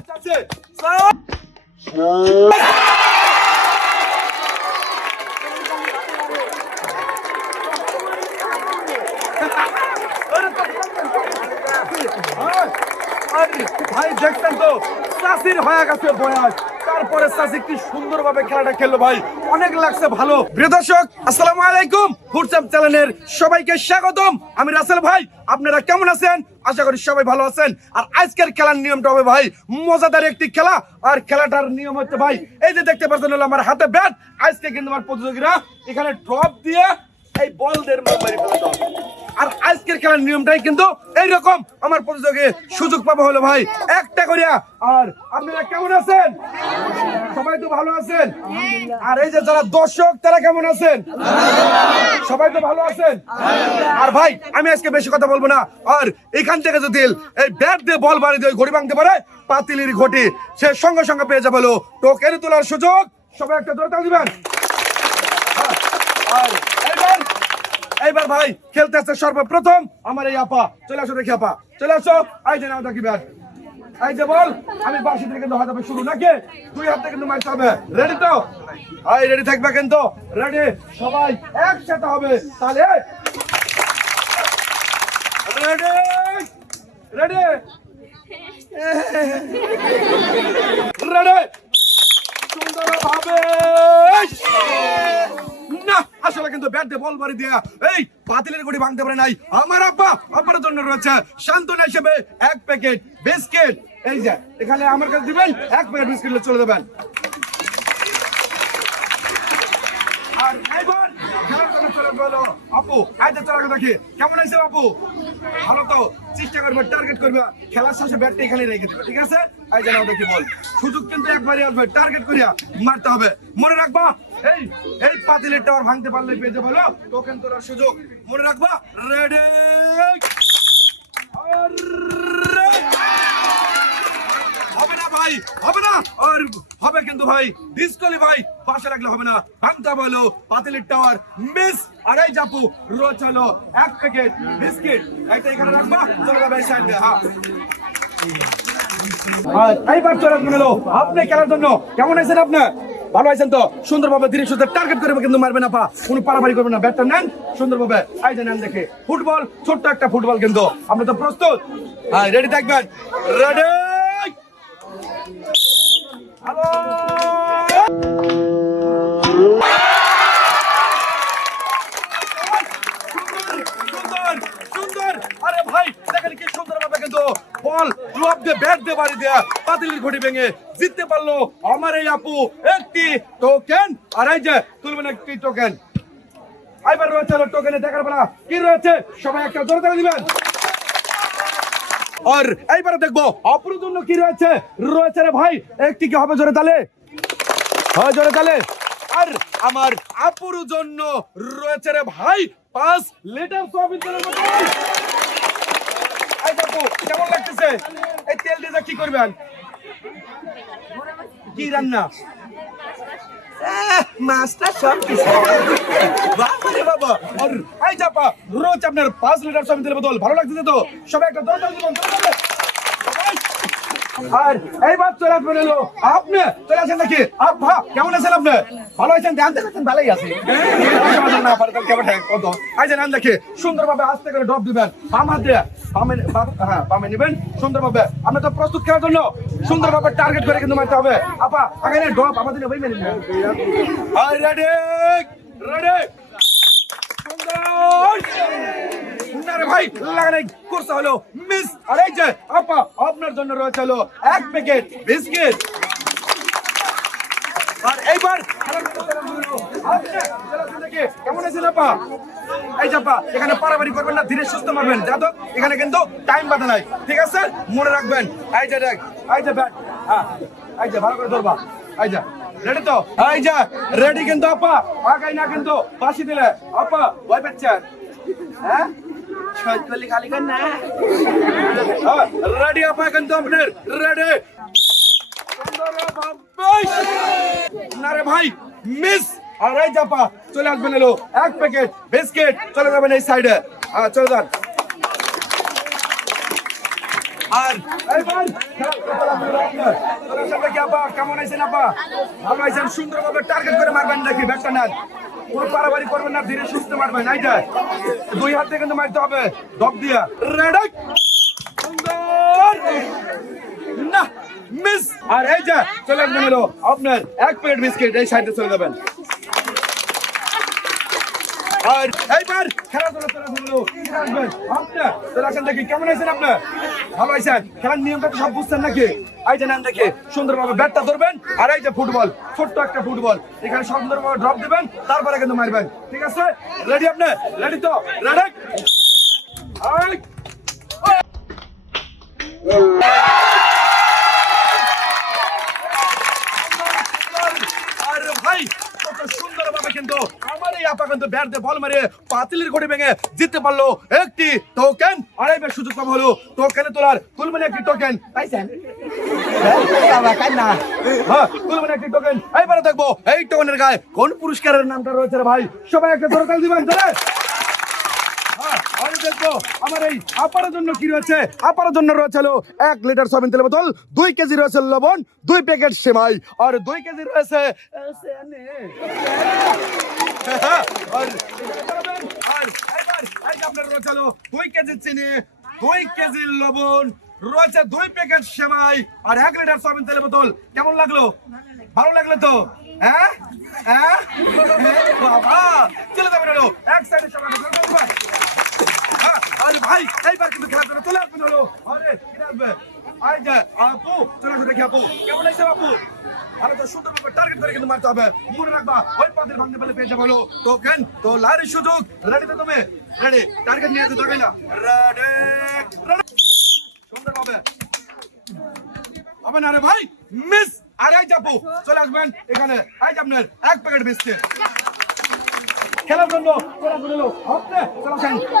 আচ্ছা আছে ভাই দেখছেন তো চাষির হয়ে গেছে বয়স, তারপরে চাষি কি সুন্দরভাবে খেলাটা খেললো ভাই, অনেক লাগছে ভালো। প্রিয় দর্শক আসসালামু আলাইকুম, ফুটসাম চ্যানেলের সবাইকে স্বাগতম। আমি রাসেল ভাই, আপনারা কেমন আছেন? আশা করি সবাই ভালো আছেন। আর আজকের খেলার নিয়মটা হবে ভাই মজাদার একটি খেলা। আর খেলাটার নিয়ম হচ্ছে ভাই এই যে দেখতে পাচ্ছেন হলো আমার হাতে ব্যাট। আজকে কিন্তু আমার প্রতিযোগীরা এখানে ড্রপ দিয়ে এই বলদের মারি ফেলতে হবে। আর আজকের খেলার নিয়মটাই কিন্তু এইরকম, আমার প্রতিযোগী সুযোগ পাবো হলো ভাই একটা করিয়া। আর আপনারা কেমন আছেন? সবাই তো ভালো আছেন? আর এই যে যারা দর্শক তারা কেমন আছেন? সবাই তো ভালো আছেন? আর ভাই আমি আজকে বেশি কথা বলবো না। আর এখান থেকে যদি এই ব্যাট দিয়ে বল বাড়ি দিয়ে ঘড়ি ভাঙতে পারে পাতিলির ঘটি, সে সঙ্গে সঙ্গে পেয়ে যাবে হলো টোকেন তোলার সুযোগ। সবাই একটা দৌড়াতে দিবেন। এইবার ভাই খেলতে আসছে সর্বপ্রথম আমার এই আপা। চলে আসো দেখি আপা, চলে আসো। এই যে নাও দেখি ব্যাট, এই যে বল। আমি বাসি থেকে কিন্তু হাতে শুরু নাকি দুই হাতে কিন্তু মারতে হবে। রেডি তো? এই রেডি থাকবে কিন্তু, রেডি সবাই একসাথে হবে তাহলে। রেডি রেডি রেডি সুন্দরভাবে না, আসলে কিন্তু ব্যাট দিয়ে বল মারি দিয়া এই পাতিলের গড়ি ভাঙতে পারে নাই আমার আব্বা। আপনার জন্য রয়েছে সান্ত্বনা হিসেবে এক প্যাকেট বিস্কিট। এই যে এখানে আমার কাছে দিবেন, এক প্যাকেট বিস্কিট চলে দেবেন। আর এবার খেলার জন্য চলে গেল আপু। আইতে চলে দেখি কেমন হয়েছে আপু? ভালো তো? চেষ্টা করবে, টার্গেট করবে, খেলার শেষে ব্যাটটা এখানে রেখে দেবে, ঠিক আছে? এই জানাও দেখি বল। সুযোগ কিন্তু একবারই আসবে, টার্গেট করিয়া মারতে হবে। মনে রাখবা এই এই পাতিলের টাওয়ার ভাঙতে পারলে পেয়ে যাবে বলো টোকেন তোলার সুযোগ। মনে রাখবা। রেডি হবে না ভাই, হবে না। আর হবে কিন্তু ভাই ডিসকোয়ালিফাই, পাশে রাখলে হবে না, ভাঙতে বলো পাতিলের টাওয়ার মিস। আর এই জাপু রোজ হলো এক প্যাকেট বিস্কিট, এইটা এখানে রাখবা। চলে যাবে এই সাইড দিয়ে। আর এইবার চলে গেল আপনি খেলার জন্য। কেমন আছেন আপনি? ভালো আছেন তো? সুন্দরভাবে ধীরে সুন্দর টার্গেট করবে কিন্তু মারবে না পা, কোনো পারাপারি করবে না। ব্যাটটা নেন সুন্দরভাবে, এই যে নেন দেখে ফুটবল, ছোট্ট একটা ফুটবল কিন্তু। আপনি তো প্রস্তুত? হ্যাঁ রেডি থাকবেন। রেডি হ্যালো সুন্দর। আরে ভাই দেখেন কি সুন্দরভাবে কিন্তু বল ড্রপ দিয়ে ব্যাট দিয়ে বাড়ি দেয়া পাতিলের ঘটি ভেঙে জিততে পারলো আমার এই আপু একটি টোকেন। আর এই যে তুলবেন একটি টোকেন। এবার রয়েছে টোকেনে দেখার বেলা কি রয়েছে, সবাই একটা জোরে তালি দিবেন। আর এইবারে দেখবো অপর জন্য কি রয়েছে। রয়েছে রে ভাই একটি কি হবে জোরে তালে? হয় জোরে তালে। আর আমার আপুর জন্য রয়েছে রে ভাই 5 লিটার সয়াবিন তেলের বোতল। এই আপু কেমন লাগতেছে? এই তেল দিয়ে কি করবেন? কি রান্না? মাছটা সব কিছু বাবারে বাবা। আর এই জাপা রোজ আপনার 5 লিটার সয়াবিন তেলের বোতল। ভালো লাগতেছে তো? সবাই একটা দৌড় দিবেন। আর এইবার চলে আসবেন এলো আপনি। চলে আসেন নাকি আব্বা? কেমন আছেন আপনি? ভালো আছেন? ধ্যান দেখেন ভালোই আছে না পারে তাহলে কেমন থাকে কত। এই যে নাম দেখে সুন্দরভাবে আস্তে করে ড্রপ দিবেন বাম হাত দিয়ে। হ্যাঁ বামে নেবেন সুন্দরভাবে। আপনি তো প্রস্তুত খেলার জন্য? সুন্দরভাবে টার্গেট করে কিন্তু মারতে হবে আপা। আগে ড্রপ আমাদের ওই মেনে নেবেন। রেডি রেডি সুন্দর ভাই লাগাই করতে হলো মিস। আর এই যে আপা আপনার জন্য রয়েছে হলো এক প্যাকেট বিস্কিট। আর এইবার কেমন আছেন আপা? এই যে আপা এখানে পারাবারি করবেন না, ধীরে সুস্থ মারবেন, যাতো এখানে কিন্তু টাইম বাধা নাই, ঠিক আছে? মনে রাখবেন। এই যে দেখ, এই যে ব্যাট, হ্যাঁ এই যে ভালো করে ধরবা। এই যে রেডি তো? এই যে রেডি কিন্তু আপা, আগাই না কিন্তু বাসি দিলে আপা ভয় পাচ্ছেন? হ্যাঁ খালি কর না। রেডি আপা কিন্তু আপনার রেডি। না রে ভাই মিস। আর এই জাপা চলে আসবেন এলো এক প্যাকেট বিস্কিট। চলে যাবেন এই সাইডে, চলে যান। আর এইবার কেমন আছেন আপা? ভালো আছেন? সুন্দরভাবে টার্গেট করে মারবেন নাকি ব্যাটটা নেন? কোনো পারাবারি করবেন না, ধীরে সুস্থ মারবেন। এই যে দুই হাত দিয়ে কিন্তু মারতে হবে, ডব দিয়া। রেডি, সুন্দর না, মিস। আর এই যে চলে আসবেন হলো আপনার এক প্লেট বিস্কিট, এই সাইডে চলে যাবেন। আর এইবার খেলাধুলা চলে হলো আপনার চলে আসেন দেখি কেমন আছেন আপনার? ভালো আছেন? খেলার নিয়মটা তো সব বুঝছেন নাকি? এই যে নেন দেখি সুন্দরভাবে ব্যাটটা ধরবেন, আর এই যে ফুটবল, ছোট্ট একটা ফুটবল, এখানে সুন্দরভাবে ড্রপ দিবেন, তারপরে কিন্তু মারবেন। ঠিক আছে? রেডি আপনি? রেডি তো? রেডি? আরে ভাই কত সুন্দরভাবে কিন্তু আমার এই আপা কিন্তু ব্যাট দিয়ে বল মারিয়ে পাতিলের ঘড়ি ভেঙে জিততে পারলো একটি টোকেন। আর এইবার সুযোগ পাবো হলো টোকেনে তোলার, তুলবেন একটি টোকেন, পাইছেন? হ্যাঁ, তুলবেন একটি টোকেন। এইবারে দেখবো এই টোকেনের গায়ে কোন পুরস্কারের নামটা রয়েছে রে ভাই। সবাই একটা ধরে তালি দিবেন। দেখবো আমার এই আপার জন্য কি রয়েছে। আপার জন্য রয়েছে হলো 1 লিটার সয়াবিন তেলের বোতল, 2 কেজি রয়েছে লবণ, 2 প্যাকেট সেমাই, আর 2 কেজি রয়েছে আপনার রয়েছে হলো 2 কেজি চিনি, 2 কেজি লবণ, রয়েছে 2 প্যাকেট সেমাই, আর 1 লিটার সয়াবিন তেলের বোতল। কেমন লাগলো? ভালো লাগলো তো? হ্যাঁ হ্যাঁ বাবা, চলে যাবেন হলো এক সাইডে সবাই। আরে ভাই এইবার কিন্তু খেলার জন্য চলে আসবেন হলো। আরে কি আসবে? আই যে আপু চলে আসবে দেখি। আপু কেমন আছে আপু? আরে তো সুন্দরভাবে টার্গেট করে কিন্তু মারতে হবে, মনে রাখবা। ওই পাদের ভাঙতে পারলে পেয়ে যাবে হলো টোকেন। তো লারির সুযোগ। রেডি তো তুমি? রেডি? টার্গেট নিয়ে যেতে হবে না? রেডি রেডি, সুন্দরভাবে হবে না রে ভাই, মিস। আর এই যাবো চলে আসবেন এখানে। এই যে আপনার 1 প্যাকেট বিস্কিট খেলার জন্য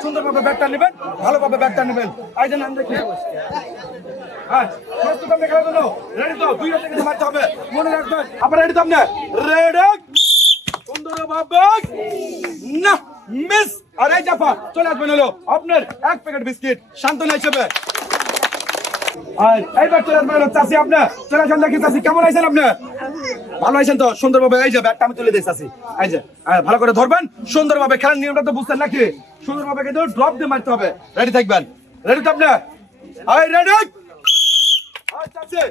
সুন্দরভাবে ব্যাটটা নেবেন, ভালোভাবে ব্যাটটা নেবেন। এই যে নাম দেখি। হ্যাঁ, খেলার জন্য রেডি তো? 2 হাতে কিন্তু মারতে হবে, মনে রাখবেন। আপনারা রেডি তো? আপনি রেডি? সুন্দরভাবে না, মিস। আর এই জাফা চলে আসবেন হলো আপনার 1 প্যাকেট বিস্কিট সান্ত্বনা হিসেবে। আর এইবার চলে আসবেন হলো চাষি। আপনি চলে আসেন দেখি চাষি কেমন আছেন? আপনি ভালো আছেন তো? সুন্দরভাবে এই যে ব্যাটটা আমি তুলে দিই চাষি। এই যে ভালো করে ধরবেন সুন্দরভাবে। খেলার নিয়মটা তো বুঝছেন নাকি? সুন্দরভাবে কিন্তু ড্রপ দিয়ে মারতে হবে। রেডি থাকবেন? রেডি তো আপনি? I ready? আই চাষি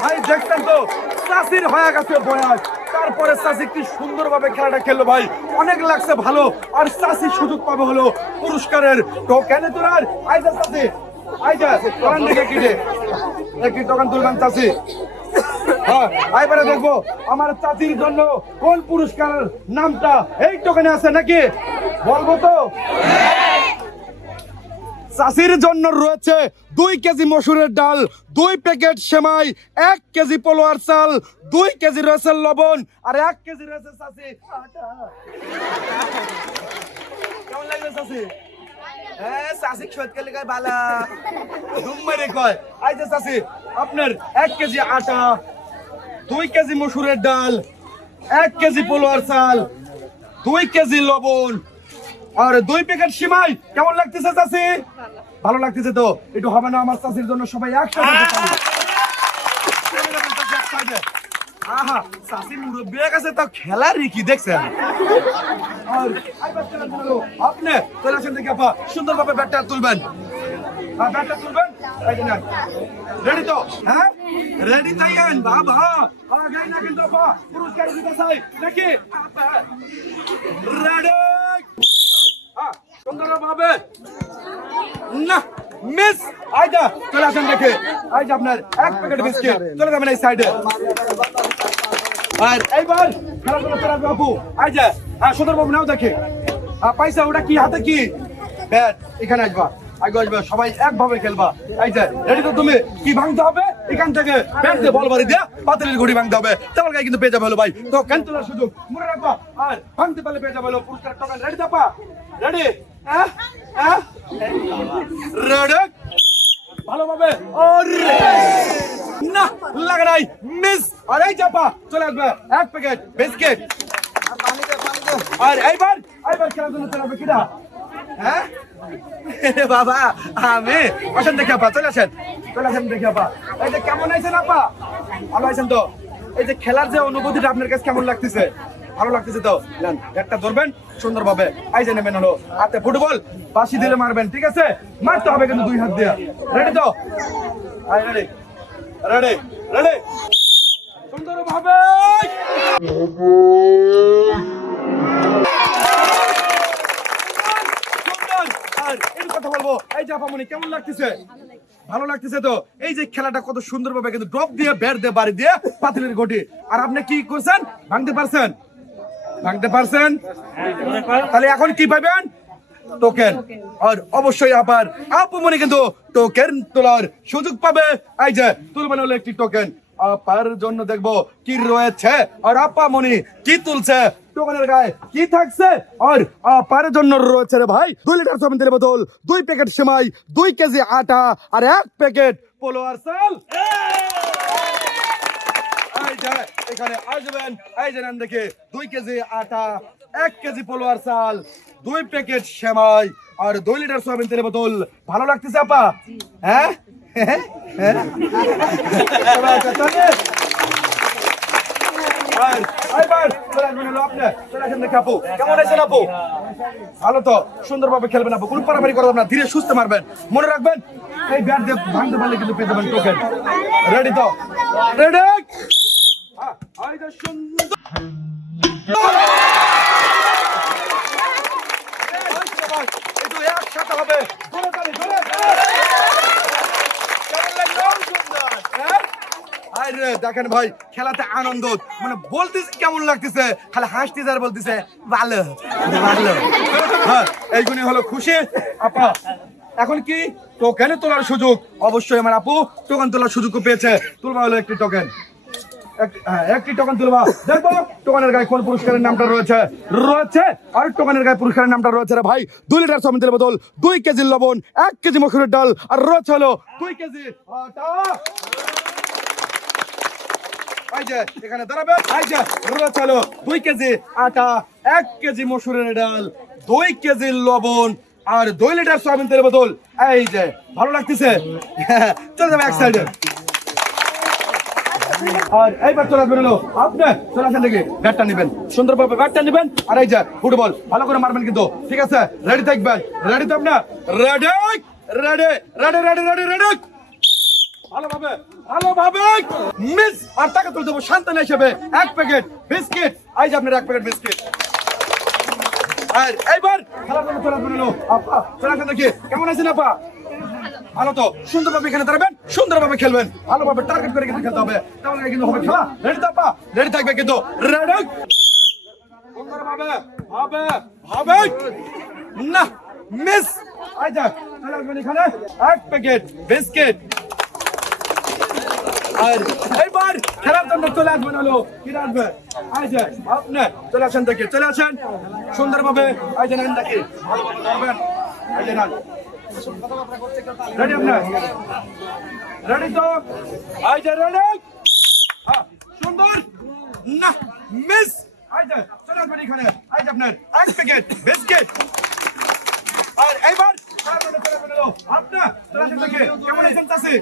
ভাই দেখছেন তো চাষির হয়ে গেছে বয়স, তারপরে চাষি কি সুন্দরভাবে খেলাটা খেললো ভাই, অনেক লাগছে ভালো। আর চাষি সুযোগ পাবে হলো পুরস্কারের টোকেন তোলার। আইজা চাষি আইজা তোলার দিকে কিনে একটি টোকেন তুলবেন চাষি। হ্যাঁ, এবারে দেখবো আমার চাষির জন্য কোন পুরস্কারের নামটা এই টোকেনে আছে নাকি, বলবো তো? চাষির জন্য রয়েছে 2 কেজি মসুরের ডাল, 2 প্যাকেট সেমাই, 1 কেজি পোলোয়ার চাল, 2 কেজি রয়েছে লবণ, আর 1 কেজি রয়েছে চাষি আটা। কেমন লাগলো চাষি? হ্যাঁ, চাষি খেত কে লাগাই বালা দুম্বারে কয়। এই যে চাষি আপনার 1 কেজি আটা, 2 কেজি মসুরের ডাল, 1 কেজি পোলোয়ার চাল, 2 কেজি লবণ, আর 2 প্যাকেট সিমাই। কেমন লাগতেছে চাষি? ভালো লাগতেছে তো? একটু হবে না আমার চাষির জন্য সবাই একসাথে? আহা, চাষি মুরব্বী কাছে তো খেলারই কি দেখছেন? আপনি চলে আসেন দেখি আপা, সুন্দরভাবে ব্যাটটা তুলবেন। ব্যাটটা তুলবেন। রেডি তো? হ্যাঁ রেডি তাইয়েন বাবা। আগে না কিন্তু আপা পুরস্কার দিতে চাই নাকি? রেডি? সুন্দরভাবে না, মিস। আইজা চলে আসেন দেখে। এই যে আপনার 1 প্যাকেট বিস্কিট, চলে যাবেন এই সাইডে। আর এইবার খেলাধুলা চলে আসবে আপু। এই যে সুন্দরবাবু নাও দেখে পাইসা ওটা কি হাতে কি ব্যাট, এখানে আসবা। আগে আসবে সবাই একভাবে খেলবা। এই যে রেডি তো? তুমি কি ভাঙতে হবে এখান থেকে ব্যাট দিয়ে বল মারি দিয়ে পাতিলের ঘড়ি ভাঙতে হবে, তোমার গায়ে কিন্তু পেয়ে যাবে হলো ভাই। তো কেন তোলার সুযোগ মনে রাখবা, আর ভাঙতে পারলে পেয়ে যাবে হলো পুরস্কার টোকেন। রেডি তো আপা? রেডি? রেডি? ভালোভাবে না লাগে নাই মিস। আর এই চাপা চলে আসবে এক প্যাকেট বিস্কিট। আর এইবার খেলার জন্য চলে আসবে কিনা? হ্যাঁ বাবা আমি আসেন দেখি আপা, চলে আসেন দেখি আপা। এই যে কেমন আছেন আপা? ভালো আছেন তো? এই যে খেলার যে অনুভূতিটা আপনার কাছে কেমন লাগতেছে? ভালো লাগতেছে তো? নেন একটা ধরবেন সুন্দরভাবে, এই যে নেবেন হলো হাতে ফুটবল, বাঁশি দিলে মারবেন, ঠিক আছে? মারতে হবে কিন্তু দুই হাত দিয়ে। রেডি তো? রেডি রেডি রেডি সুন্দরভাবে। আর এই কথা বলবো, এই যে আপামনি কেমন লাগতেছে? ভালো লাগতেছে তো? এই যে খেলাটা কত সুন্দরভাবে কিন্তু ড্রপ দিয়ে বের দিয়ে বাড়ি দিয়ে পাতিলের গটি। আর আপনি কি করছেন? ভাঙতে পারছেন? তাহলে এখন কি পাবেন? টোকেন। আর অবশ্যই আবার আপামনি কিন্তু টোকেন তোলার সুযোগ পাবে। এই যে তুলবেন হলো একটি টোকেন, আপার জন্য দেখবো কি রয়েছে আর আপামনি কি তুলছে, টোকেনের গায়ে কি থাকছে। আর আপার জন্য রয়েছে রে ভাই 2 লিটার সয়াবিন তেলের বোতল, 2 প্যাকেট সেমাই, 2 কেজি আটা আর 1 প্যাকেট পোলো আর চাল। এই যে এখানে আসবেন, এই যে নেন দেখে 2 কেজি আটা, 1 কেজি পোলো আর চাল, 2 প্যাকেট সেমাই আর 2 লিটার সয়াবিন তেলের বোতল। ভালো লাগতেছে আপা? হ্যাঁ ভালো তো? সুন্দরভাবে খেলবেন আপু, কোনো পারাপারি করবেন না, ধীরে সুস্থ মারবেন, মনে রাখবেন এই ব্যাট দিয়ে ভাঙতে পারলে কিন্তু পেয়ে যাবেন টোকেন। রেডি তো? রেডি একসাথে হবে। দেখেন ভাই খেলাতে আনন্দ, মানে বলতেছে কেমন লাগতেছে, খালি হাসতেছে আর বলতেছে ভালো ভালো। হ্যাঁ এইগুলি হলো খুশি আপা। এখন কি টোকেন তোলার সুযোগ? অবশ্যই আমার আপু টোকেন তোলার সুযোগ পেয়েছে। তুলবা হলো একটি টোকেন, একটি টোকেন তুলবা। দেখবো টোকেনের গায়ে কোন পুরস্কারের নামটা রয়েছে। আর টোকেনের গায়ে পুরস্কারের নামটা রয়েছে রে ভাই 2 লিটার সয়াবিন তেলের বোতল, 2 কেজি লবণ, 1 কেজি মসুরের ডাল আর রয়েছে হলো 2 কেজি আটা। এই যে এখানে দাঁড়াবে, এই যে রয়েছে হলো 2 কেজি আটা, 1 কেজি মসুরের ডাল, 2 কেজি লবণ আর 2 লিটার সয়াবিন তেলের বোতল। এই যে ভালো লাগতেছে? চলে যাবে এক সাইডে। আর এইবার চলে বেরোলো আপনি, চলে আসেন দেখি ব্যাটটা নেবেন, সুন্দরভাবে ব্যাটটা নেবেন। আর এই যে ফুটবল ভালো করে মারবেন কিন্তু, ঠিক আছে? রেডি থাকবেন? রেডি তো আপনার? Ready ready ready ready ready ready ভালোভাবে মিস। আর টাকা তুলে দেবো শান্তনা হিসেবে 1 প্যাকেট বিস্কিট। এই যে আপনার 1 প্যাকেট বিস্কিট। আর এইবার খেলার জন্য চলে বেরোলো আপা, চলে আসেন দেখি কেমন আছেন আপা? ভালো তো? সুন্দরভাবে এখানে দাঁড়াবেন, সুন্দরভাবে খেলবেন, ভালোভাবে টার্গেট করে কিন্তু খেলতে হবে, তাহলে কিন্তু হবে খেলা। রেডি তো আপা? রেডি থাকবে কিন্তু? রেডি সুন্দরভাবে হবে হবে না মিস। আই যা চলে আসবেন এখানে 1 প্যাকেট বিস্কিট। আর এইবার খেলার জন্য চলে আসবেন হলো কি আসবে, এই যে আপনি চলে আসেন দেখি, চলে আসেন সুন্দরভাবে। এই যে নেন দেখি, ভালোভাবে ধরবেন, এই যে নেন। রেডি আপনার? রেডি তো? এই যে রেডি সুন্দর না মিস। এই যে চলে আসবেন এখানে, এই যে আপনার 1 প্যাকেট বিস্কিট। আর এইবার কেমন আছেন চাচি?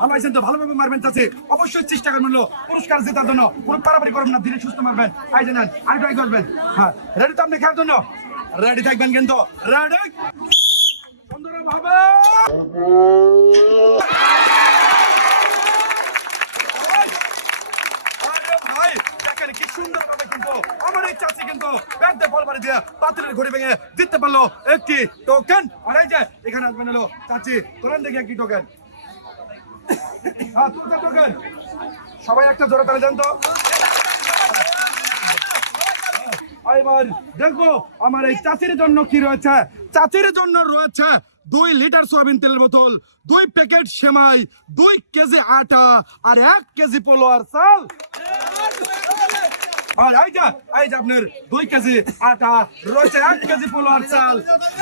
ভালো আছেন তো? ভালোভাবে মারবেন চাচি, অবশ্যই চেষ্টা করবেন পুরস্কার জেতার জন্য, কোনো পারাপারি করবেন না, ধীরে সুস্থ মারবেন। এই যে নেন আর ট্রাই করবেন। হ্যাঁ রেডি তো আপনি খেলার জন্য? রেডি থাকবেন কিন্তু? রেডি সুন্দরভাবে। কি সুন্দরভাবে কিন্তু আমার এই চাচি কিন্তু ব্যাট দিয়ে বল মারি দিয়ে পাতিলের ঘড়ি ভেঙে দিতে পারলো একটি টোকেন। আর এই যে এখানে আসবেন হলো চাচি, তোলেন দেখি একটি টোকেন। হ্যাঁ তুলতে টোকেন, সবাই একটা জোরে তালে দেন তো। এবার দেখবো আমার এই চাচির জন্য কি রয়েছে। চাচির জন্য রয়েছে 2 লিটার সয়াবিন তেলের বোতল, 2 প্যাকেট সেমাই, 2 কেজি আটা আর 1 কেজি পোলো আর চাল। আর এই যে আপনার 2 কেজি আটা রয়েছে, 1 কেজি পোলো আর চাল,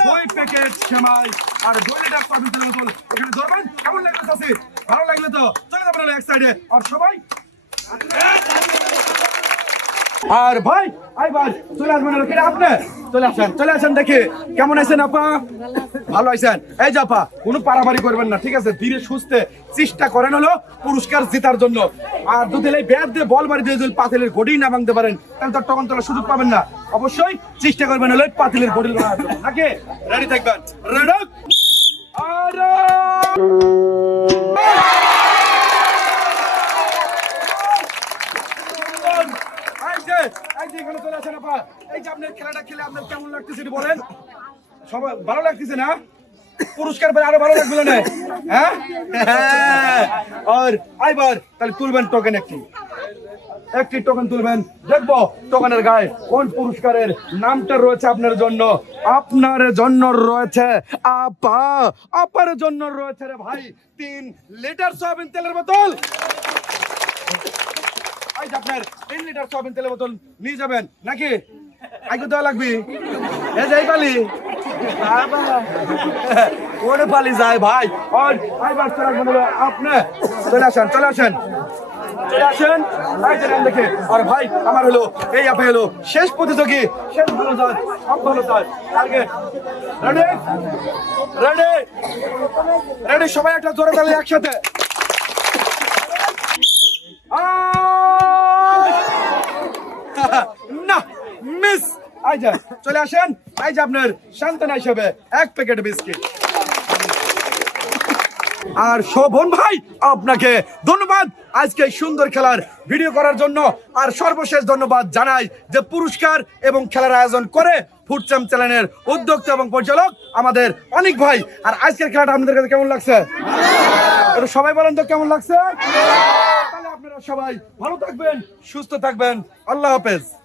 2 প্যাকেট সেমাই আর 2 লিটার সয়াবিন তেলের বোতল ওখানে ধরবেন। কেমন লাগলো চাচি? ভালো লাগলো তো? চলে যাবেন এক সাইডে। আর সবাই আর ভাই ভাই চলে আসবেন। আপনি চলে আসেন দেখে কেমন আছেন আপা? ভালো আছেন? এই যে আপা কোনো পারাবারি করবেন না, ঠিক আছে? ধীরে সুস্থে চেষ্টা করেন হলো পুরস্কার জেতার জন্য। আর যদি এই ব্যাট দিয়ে বল মারি দিয়ে যদি পাতিলের গড়ি না ভাঙতে পারেন তাহলে তো টকন তোলার সুযোগ পাবেন না। অবশ্যই চেষ্টা করবেন হলো পাতিলের গড়ি ভাঙার জন্য। নাকি রেডি থাকবেন? রেডি আর এখানে চলে আসেন আপা। এই যে আপনার খেলাটা খেলে আপনার কেমন লাগতেছে বলেন? সবাই ভালো লাগতেছে না? পুরস্কার পেলে আরো ভালো লাগবে না? হ্যাঁ আর আইবার তাহলে তুলবেন টোকেন একটি টোকেন তুলবেন। দেখবো টোকেনের গায়ে কোন পুরস্কারের নামটা রয়েছে আপনার জন্য। আপনার জন্য রয়েছে আপার জন্য রয়েছে রে ভাই 3 লিটার সয়াবিন তেলের বোতল। আপনার 3 লিটার সয়াবিন তেলের বোতল নিয়ে যাবেন নাকি? আগে দেওয়া লাগবে। যাই পালি ওরে পালি যায় ভাই। আপনি চলে আসেন দেখে। আর ভাই আমার হলো এই আপে হলো শেষ প্রতিযোগী, শেষ ভালো যায় সব ভালো যায়। রেডি সবাই একটা জোরে তালি একসাথে। না মিস। চলে আসেন। আপনার সান্ত্বনা হিসেবে 1 প্যাকেট বিস্কিট। আর শোভন ভাই আপনাকে ধন্যবাদ আজকে সুন্দর খেলার ভিডিও করার জন্য। আর সর্বশেষ ধন্যবাদ জানাই যে পুরস্কার এবং খেলার আয়োজন করে ফুড চ্যাম্প চ্যানেলের উদ্যোক্তা এবং পরিচালক আমাদের অনেক ভাই। আর আজকের খেলাটা আপনাদের কাছে কেমন লাগছে? এটা সবাই বলেন তো কেমন লাগছে? তাহলে আপনারা সবাই ভালো থাকবেন, সুস্থ থাকবেন। আল্লাহ হাফেজ।